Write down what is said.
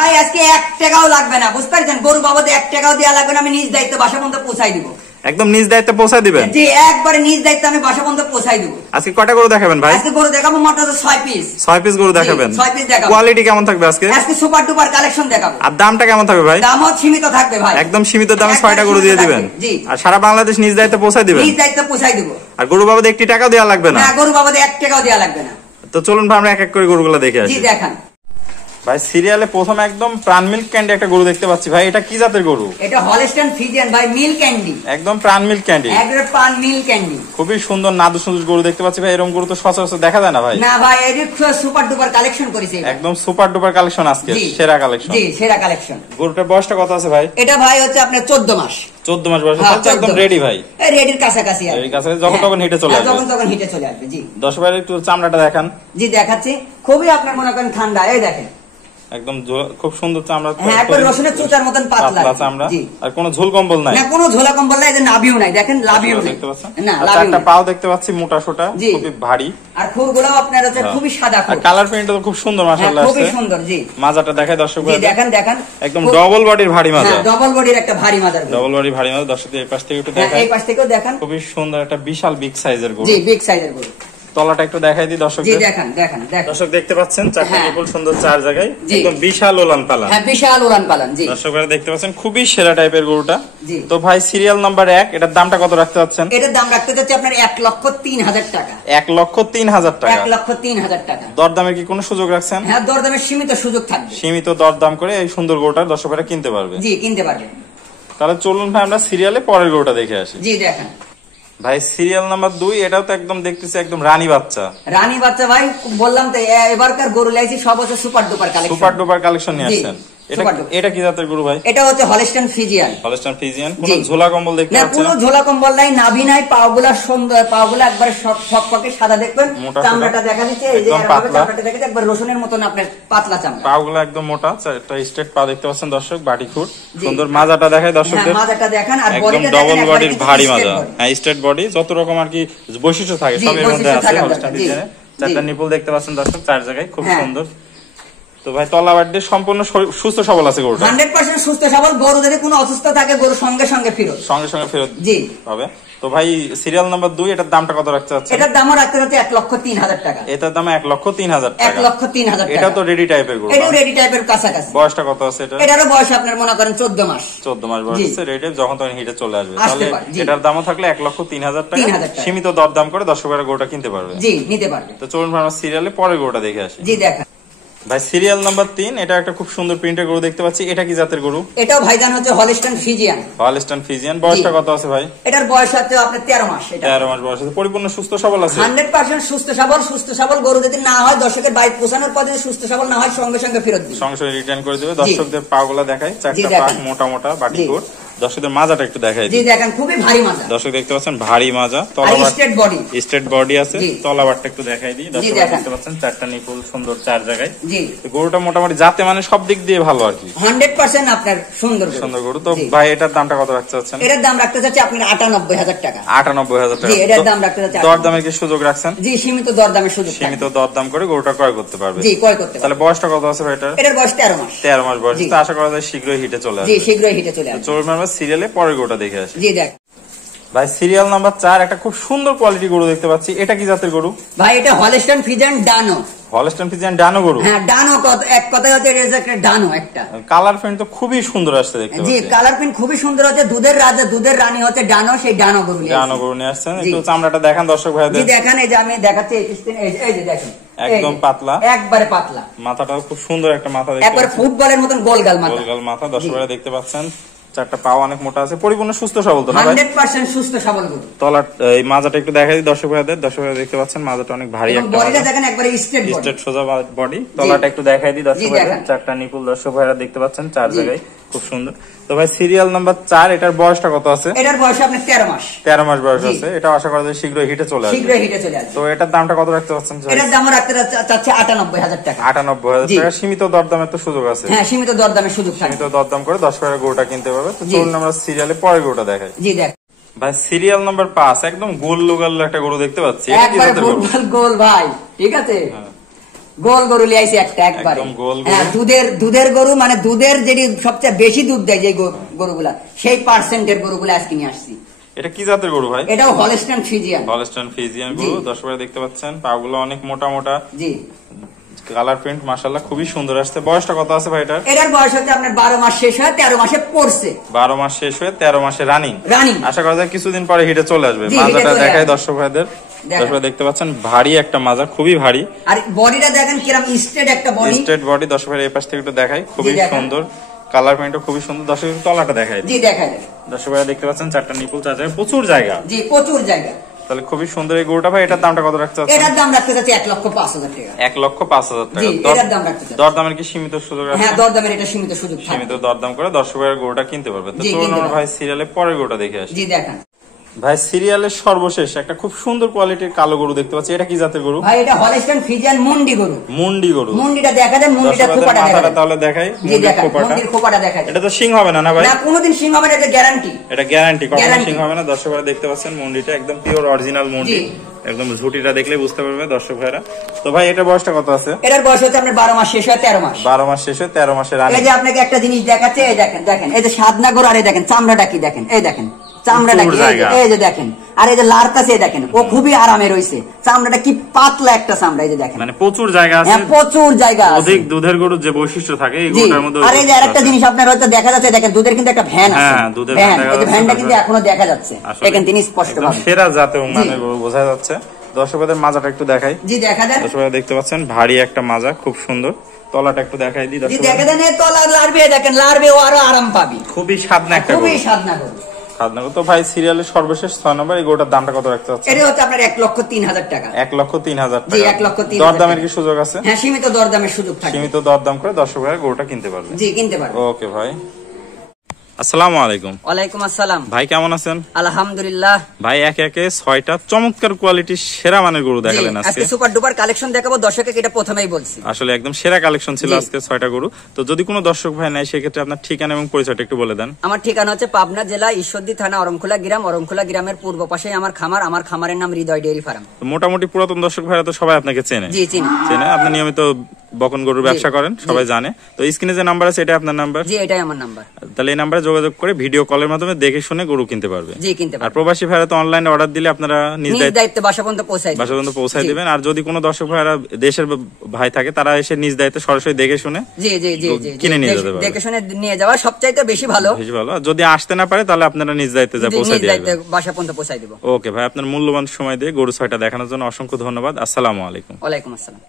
ভাই আজকে 1 টাকাও লাগবে না, বুঝতে পারছেন? গরু বাবদে 1 টাকাও দেওয়া লাগবে না, আমি নিজ দায়িত্ব বাসা পর্যন্ত পৌঁছাই দিব। একদম নিজ দায়িত্বে পৌঁছাই দিবেন? জি, একবারে নিজ দায়িত্ব আমি বাসা পর্যন্ত পৌঁছাই দিব। আজকে কয়টা গরু দেখাবেন ভাই? আজকে গরু দেখাবো মাত্র 6 পিস। 6 পিস গরু দেখাবেন? 6 পিস দেখাবো। কোয়ালিটি কেমন থাকবে আজকে? আজকে সুপার ডুপার কালেকশন দেখাবো। আর দামটা কেমন থাকবে ভাই? দামও সীমিত থাকবে ভাই, একদম সীমিত দামে 6টা গরু দিয়ে দিবেন। জি, আর সারা বাংলাদেশ নিজ দায়িত্বে পৌঁছাই দিবেন? নিজ দায়িত্ব পৌঁছাই দিব। আর গরু বাবদে 1 টাকাও দেওয়া লাগবে না? না, গরু বাবদে 1 টাকাও দেওয়া লাগবে না। তো চলুন ভাই আমরা এক এক করে গরুগুলো দেখে আসি। জি দেখান ভাই। সিরিয়ালে প্রথম একদম প্রাণ মিল্ক ক্যান্ডি একটা গরু দেখতে পাচ্ছি ভাই, এটা কি জাতের গরু? এটা হলস্টাইন ফ্রিজিয়ান ভাই, মিল্ক ক্যান্ডি। একদম প্রাণ মিল্ক ক্যান্ডি, একদম প্রাণ মিল্ক ক্যান্ডি। খুবই সুন্দর নাদু সুন্দর গরু দেখতে পাচ্ছি ভাই। এরকম গরু তো সচরাচর দেখা যায় না ভাই। না ভাই, এটা সুপার ডুপার কালেকশন করেছে, একদম সুপার ডুপার কালেকশন আজকে, সেরা কালেকশন। জি, সেরা কালেকশন। গরুটার বয়সটা কত আছে ভাই? এটা ভাই হচ্ছে আপনার 14 মাস। 14 মাস বয়স আছে, একদম রেডি ভাই। এই রেডির কাছাকাছি আর এই কাছাকাছি যখন তখন হিটে চলে আসবে। যখন তখন হিটে চলে আসবে। জি, 10 ভাই একটু চামড়াটা দেখান। জি দেখাচ্ছি, খুবই আপনার মনে করেন ঠান্ডা। এই দেখেন একদম খুব সুন্দর চামড়া। হ্যাঁ, একবার রসুনের চোচার মতন পাতলা চামড়া। আর কোনো ঝোল কম্বল নাই? না, কোনো ঝোলা কম্বল নাই। যে নাভিও নাই, দেখেন লাভিও নাই। দেখতে পাচ্ছেন না, চারটা পাও দেখতে পাচ্ছি মোটা সোটা, খুবই ভারী। আর খুরগুলো আপনার হচ্ছে খুবই সাদা। আর কালার প্রিন্টটা তো খুব সুন্দর মাশাআল্লাহ, খুবই সুন্দর। জি, মাজাটা দেখায় দর্শক। জি দেখেন দেখেন, একদম ডবল বডির ভারী মাজা। হ্যাঁ, ডবল বডির একটা ভারী মাজা। ডবল বডির ভারী মাজা। দর্শক এই পাশ থেকে একটু দেখায়, এই পাশ থেকেও দেখেন। খুবই সুন্দর একটা বিশাল বিগ সাইজের গরু। জি, বিগ সাইজের গরু। তলাটা একটু দেখাই দিই দর্শক। জি দেখেন দেখেন দেখেন। দর্শক দেখতে পাচ্ছেন চারটা নিপুল সুন্দর 4 জায়গায়, একদম বিশাল ওলান পালান। হ্যাঁ, বিশাল ওলান পালান। জি, দর্শকরা দেখতে পাচ্ছেন খুবই সেরা টাইপের গরুটা। জি। তো ভাই সিরিয়াল নাম্বার 1, এটার দামটা কত রাখতে যাচ্ছেন? এটার দাম রাখতে যাচ্ছে আপনার 1,03,000 টাকা। 1,03,000 টাকা। 1,03,000 টাকা। দরদামের কি কোনো সুযোগ রাখছেন? হ্যাঁ, দরদামের সীমিত সুযোগ থাকবে। সীমিত দরদাম করে এই সুন্দর গরুটা দর্শকরা কিনতে পারবে। জি, কিনতে পারবে। তাহলে চলুন ভাই আমরা সিরিয়ালে পরের গরুটা দেখে আসি। জি দেখেন ভাই সিরিয়াল নাম্বার 2, এটাও তো একদম দেখতেছি একদম রানী বাচ্চা। রানী বাচ্চা ভাই, বললাম তো এবারকার গরু লাইছি সব হচ্ছে super duper collection. Super duper collection নিয়ে আসছেন। এটা কি জাতের গরু ভাই? এটা হচ্ছে হলস্টাইন ফ্রিজিয়ান। Holstein Friesian. কোনো ঝোলা কম্বল দেখতে পাচ্ছেন? না, কোনো ঝোলা কম্বল নাই, নাভি নাই, পাগুলা সুন্দর, পাগুলা একবারে ফকফকে সাদা দেখবেন। চামড়াটা দেখা দিচ্ছে, এই যে চামড়াটা দেখেছে একবার রসুনের মতন আপনার পাতলা চামড়া। পাগুলা একদম মোটা, একটা স্ট্রেট পা দেখতে পাচ্ছেন দর্শক, বাটি খুঁট। সুন্দর মাজাটা দেখায় দর্শকদের। মাজাটা দেখেন, আর একদম ডবল বডির ভারী মাজা। হ্যাঁ, স্ট্রেট বডি, যত রকম আর কি বৈশিষ্ট্য থাকে সব এর মধ্যে আছে। হলস্টাইন ফ্রিজিয়ানে চারটা নিপুল দেখতে পাচ্ছেন দর্শক, 4 জায়গায়, খুব সুন্দর। তো ভাই তলা বাড়ি সম্পূর্ণ সুস্থ সবল আছে গরুটা? 100% সুস্থ সবল। গরু যদি কোনো অসুস্থ থাকে, গরু সঙ্গে সঙ্গে ফেরত, সঙ্গে সঙ্গে ফেরত। জি হবে। তো ভাই সিরিয়াল নাম্বার 2, এটার দামটা কত রাখতে চাচ্ছেন? এটার দামও রাখতে যাচ্ছে 1,03,000 টাকা। এটার দাম 1,03,000 টাকা। 1,03,000 টাকা। এটা তো রেডি টাইপের গরু? এটাও রেডি টাইপের কাছাকাছি। বয়সটা কত আছে এটা? এটারও বয়স আপনার মনে করেন 14 মাস। 14 মাস বয়স আছে, রেডি, যখন তখন হিটে চলে আসবে। তাহলে এটার দামও থাকলে 1,03,000 টাকা। সীমিত দরদাম করে দর্শকরা গরুটা কিনতে পারবে। জি, নিতে পারবে। তো চলুন আমরা সিরিয়ালে পরের গরুটা দেখে আসি। জি দেখেন ভাই সিরিয়াল নাম্বার 3, এটা একটা খুব সুন্দর প্রিন্টের গরু দেখতে পাচ্ছি। এটা কি জাতের গরু? এটাও ভাইজান হচ্ছে হলস্টাইন ফ্রিজিয়ান। Holstein Friesian. বয়সটা কত আছে ভাই? এটার বয়স হচ্ছে আপনার 13 মাস। 13 মাস বয়স আছে, পরিপূর্ণ সুস্থ সবল আছে? 100% সুস্থ সবল। সুস্থ সবল গরু যদি না হয়, দর্শকের বাইক পোষানোর পর যদি সুস্থ সবল না হয়, সঙ্গে সঙ্গে ফেরত দিবে, সঙ্গে সঙ্গে রিটার্ন করে দিবে। দর্শকদের পাগুলা দেখায়, চারটা পা মোটা মোটা, বাটি কোট। দর্শকদের মাজাটা একটু দেখাই দিই। জি দেখেন, খুবই ভারী মাজা। দর্শক দেখতে পাচ্ছেন ভারী মাজা, তলাবাট স্ট্রেট বডি। স্ট্রেট বডি আছে। তলাবাটটা একটু দেখাই দিই। দর্শক দেখতে পাচ্ছেন চারটা নিপুল সুন্দর 4 জায়গায়। জি, গরুটা মোটামুটি যাতে মানে সব দিক দিয়ে ভালো আর কি। 100% আপনার সুন্দর গরু। তো ভাই এটার দামটা কত রাখতে চাচ্ছেন? এটার দাম রাখতে চাচ্ছি আপনার 98,000 টাকা। 98,000 টাকা। জি, এটার দাম রাখতে চাচ্ছি। দরদামে কি সুযোগ রাখছেন? জি, সীমিত দরদামের সুযোগ। সীমিত দরদাম করে গরুটা ক্রয় করতে পারবে? জি, ক্রয় করতে পারবে। তাহলে বয়সটা কত আছে ভাই এটার? এটার বয়স 13 মাস। 13 মাস বয়স। তো আশা করা যায় শীঘ্রই হিটে চলে আসবে। জি, শীঘ্রই হিটে চলে আসবে। চলুন আমরা সিরিয়ালে পরের গরুটা দেখে আসি। জি দেখ ভাই সিরিয়াল নাম্বার 4, একটা খুব সুন্দর কোয়ালিটি গরু দেখতে পাচ্ছি। এটা কি জাতের গরু ভাই? এটা হলস্টাইন ফ্রিজিয়ান ডানো। হলস্টাইন ফ্রিজিয়ান ডানো গরু? হ্যাঁ, ডানো। এক কথায় হচ্ছে এটা একটা ডানো। একটা কালার প্রিন্ট তো খুবই সুন্দর আসছে দেখতে পাচ্ছি। জি, কালার প্রিন্ট খুবই সুন্দর হচ্ছে। দুধের রাজা, দুধের রানী হচ্ছে ডানো। সেই ডানো গরু নিয়ে আসছেন। একটু চামড়াটা দেখান দর্শক ভাইদের। জি দেখেন, এই যে আমি দেখাচ্ছি, এই যে দেখেন, একদম পাতলা, একবারে পাতলা। মাথাটাও খুব সুন্দর একটা মাথা, একবার ফুটবলের মতন গোলগাল মাথা। গোলগাল মাথা। দর্শক ভাইরা দেখতে পাচ্ছেন চারটা পাও অনেক মোটা আছে, পরিপূর্ণ সুস্থ সবল। তো 100% সুস্থ সবল গরু। তলার এই মাজাটা একটু দেখাই দিই দর্শক ভাইদের। দর্শক ভাইরা দেখতে পাচ্ছেন মাজাটা অনেক ভারী একটা। বডিটা দেখেন একবারে স্ট্রেট সোজা বডি। তলাটা একটু দেখাই দিই দর্শক ভাইরা। চারটা নিপুল দর্শক ভাইরা দেখতে পাচ্ছেন 4 জায়গায়, খুব সুন্দর। তো ভাই সিরিয়াল নাম্বার 4, এটার বয়সটা কত আছে? এটার বয়স আপনার 13 মাস। 13 মাস বয়স আছে। এটা আশা করা যায় শীঘ্রই হিটে চলে আসবে। শীঘ্রই হিটে চলে আসবে। তো এটার দামটা কত রাখতে পাচ্ছেন? এটার দাম রাখতে চাচ্ছি 98,000 টাকা। 98,000 টাকা। সীমিত দরদামের তো সুযোগ আছে? হ্যাঁ, সীমিত দরদামের সুযোগ থাকে। সীমিত দরদাম করে 10 টাকা গরুটা কিনতে পারবে। তো চলুন আমরা সিরিয়ালে পরের গরুটা দেখাই। জি দেখ ভাই সিরিয়াল নাম্বার 5, একদম গোল লোগাল একটা গরু দেখতে পাচ্ছি। এটা কি জাতের গরু? গোল ভাই, ঠিক আছে। গোল গরু লিয়াইছি একটা একবারে। একদম গোল গরু। হ্যাঁ, দুধের গরু, মানে দুধের যেটি সবচেয়ে বেশি দুধ দেয় যে গরুগুলা, সেই পার্সেন্টের গরুগুলা আজকে নিয়ে আসছি। এটা কি জাতের গরু ভাই? এটাও হলস্টাইন ফ্রিজিয়ান। হলস্টাইন ফ্রিজিয়ান গরু। দর্শক ভাই দেখতে পাচ্ছেন পাগুলো অনেক মোটা মোটা, জি, কালার প্রিন্ট মাশাআল্লাহ খুবই সুন্দর আসছে। বয়সটা কত আছে ভাই এটার? এটার বয়স হচ্ছে আপনার 12 মাস শেষ হয় 13 মাসে পড়ছে। 12 মাস শেষ হয়ে 13 মাসে রানিং। আশা করা যায় কিছুদিন পরে হিটে চলে আসবে। জি, হিটে মাজাটা চলে দেখাই আসবে। দর্শক ভাইদের। দর্শক ভাই দেখতে পাচ্ছেন ভারী একটা মাজা, খুবই ভারী। আর বডিটা দেখেন কিরকম স্ট্রেট একটা বডি। Straight body. দর্শক ভাই এই পাশ থেকে একটু দেখাই, খুবই দেখান। সুন্দর, কালার প্রিন্টও খুবই সুন্দর। দর্শক তলাটা দেখাই। জি, দেখাই। দর্শক ভাই দেখতে পাচ্ছেন চারটা নিপুল, চার জায়গায় প্রচুর জায়গা। জি, প্রচুর জায়গা। তাহলে খুবই সুন্দর এই গরুটা ভাই। এটার দামটা কত রাখতে চাচ্ছেন? এটার দাম রাখতে চাচ্ছি 1,05,000 টাকা। 1,05,000 টাকা। জি, এটার দাম রাখতে চাচ্ছি। দরদামের কি সীমিত সুযোগ আছে? হ্যাঁ, দরদামের এটা সীমিত সুযোগ থাকবে। সীমিত দরদাম করে দর্শক ভাইয়ের গরুটা কিনতে পারবে। তো জি, চলুন কিনতে আমরা পারবে। ভাই সিরিয়ালে পরের গরুটা দেখে আসি। জি, দেখান। ভাই সিরিয়ালের সর্বশেষ একটা খুব সুন্দর কোয়ালিটির কালো গরু দেখতে পাচ্ছি। এটা কি জাতের গরু? ভাই এটা হলস্টাইন ফ্রিজিয়ান মুন্ডি গরু। মুন্ডি গরু। মুন্ডিটা দেখা যায়, মুন্ডিটা দর্শকদের খোপাটা দেখা মাথাটা যায়। তাহলে দেখাই, জি, মুন্ডির দেখা, খোপাটা। মুন্ডির খোপাটা দেখা যায়। এটা তো সিং হবে না না ভাই? না, কোনোদিন সিং হবে না, এটা গ্যারান্টি। এটা গ্যারান্টি, কখনো Guarantee। সিং হবে না। দর্শক ভাইরা দেখতে পাচ্ছেন মুন্ডিটা একদম পিওর অরিজিনাল মুন্ডি। জি। একদম ঝুটিটা দেখলে বুঝতে পারবে দর্শক ভাইরা। তো ভাই এটা বয়সটা কত আছে? এটার বয়স হচ্ছে আপনার 12 মাস শেষ হয় 13 মাস। 12 মাস শেষে 13 মাসে রানিং। এই যে আপনাকে একটা জিনিস দেখাচ্ছে, এই দেখেন, দেখেন এই যে সাদনা গরু, আর এই দেখেন চামড়াটা কি দেখেন, এই দেখেন চামড়াটা কি, এই যে দেখেন, আর এই যে লারতাছে দেখেন, ও খুবই আরামে রইছে। চামড়াটা কি পাতলা একটা চামড়া, এই যে দেখেন। মানে প্রচুর জায়গা আছে। হ্যাঁ, প্রচুর জায়গা আছে। অধিক দুধের গরুর যে বৈশিষ্ট্য থাকে এই জি, গরুটার মধ্যে। আর এই যে আরেকটা জিনিস আপনার হয়তো দেখা যাচ্ছে, দেখেন দুধের কিন্তু একটা ভ্যান আছে। হ্যাঁ, দুধের ভ্যান, ভ্যান এই যে দেখা ভ্যানটা যাচ্ছে। কিন্তু এখনো দেখা যাচ্ছে। আসলে দেখেন তিনি স্পষ্ট একদম ভাবে। সেরা জাতের মানের গরু বোঝা যাচ্ছে। দর্শকদের মাজাটা একটু দেখাই। জি, দেখা দেন। দর্শকরা দেখতে পাচ্ছেন ভারী একটা মাজা, খুব সুন্দর। তলাটা একটু দেখাই দিই জি, দর্শক। দেখা দেন, এই তলা লাড়বে, দেখেন লাড়বে, ও আরো আরাম পাবি। খুবই স্বাদনা একটা গরু। খুবই সাদনা গরু। স্বাদনা গরু। তো ভাই সিরিয়ালের সর্বশেষ 6 নম্বর এই গরুটার দামটা কত রাখতে চাচ্ছেন? এটা হচ্ছে আপনার 1,03,000 টাকা। 1,03,000 জি, টাকা। 1,03,000 দরদামের কি সুযোগ আছে? হ্যাঁ, সীমিত দরদামের সুযোগ থাকে। সীমিত দরদাম করে দর্শক ভাইরা গরুটা কিনতে পারবে। জি, কিনতে পারবে। ওকে ভাই, আসসালামু আলাইকুম। ওয়ালাইকুম আসসালাম। ভাই কেমন আছেন? আলহামদুলিল্লাহ। ভাই একে একে 6টা চমৎকার কোয়ালিটির সেরা মানের গরু দেখালেন আজকে। আজকে সুপার ডুপার কালেকশন দেখাবো দর্শককে, এটা প্রথমেই বলছি। আসলে একদম সেরা কালেকশন ছিল জি। আজকে 6টা গরু। তো যদি কোনো দর্শক ভাই নাই সেক্ষেত্রে আপনার ঠিকানা এবং পরিচয়টা একটু বলে দেন। আমার ঠিকানা হচ্ছে পাবনা জেলা ঈশ্বরদী থানা অরমখোলা গ্রাম। অরমখোলা গ্রামের পূর্ব পাশেই আমার খামার। আমার খামারের নাম হৃদয় ডেয়ারি ফার্ম। তো মোটামুটি পুরাতন দর্শক ভাইরা তো সবাই আপনাকে চেনে। জি, চিনি। চেনে, আপনি নিয়মিত বকন গরুর ব্যবসা করেন, সবাই জানে। তো স্ক্রিনে যে নাম্বার আছে এটা আপনার নাম্বার? জি, এটাই আমার নাম্বার। তাহলে এই নাম্বারে যোগাযোগ করে ভিডিও কলের মাধ্যমে দেখে শুনে গরু কিনতে পারবে। জি, কিনতে আর পারবে। প্রবাসী ভাইরা তো অনলাইনে অর্ডার দিলে আপনারা নিজ নিজ দায়িত্বে বাসা পর্যন্ত পৌঁছাই দিবে। বাসা পর্যন্ত পৌঁছায় জি। দিবেন। আর যদি কোনো দর্শক ভাইরা দেশের ভাই থাকে তারা এসে নিজ দায়িত্বে সরাসরি দেখে শুনে জি, জি, জি, জি, কিনে নিয়ে যেতে পারবে। দেখে শুনে নিয়ে যাওয়া সবচাইতে বেশি ভালো। বেশি ভালো। আর যদি আসতে না পারে তাহলে আপনারা নিজ দায়িত্বে যা জি, পৌঁছায় নিজ দিয়ে দায়িত্বে আসবেন। বাসা পর্যন্ত পৌঁছাই দিব। ওকে ভাই, আপনার মূল্যবান সময় দিয়ে গরু 6টা দেখানোর জন্য অসংখ্য ধন্যবাদ। আসসালামু আলাইকুম। ওয়ালাইকুম আসসালাম।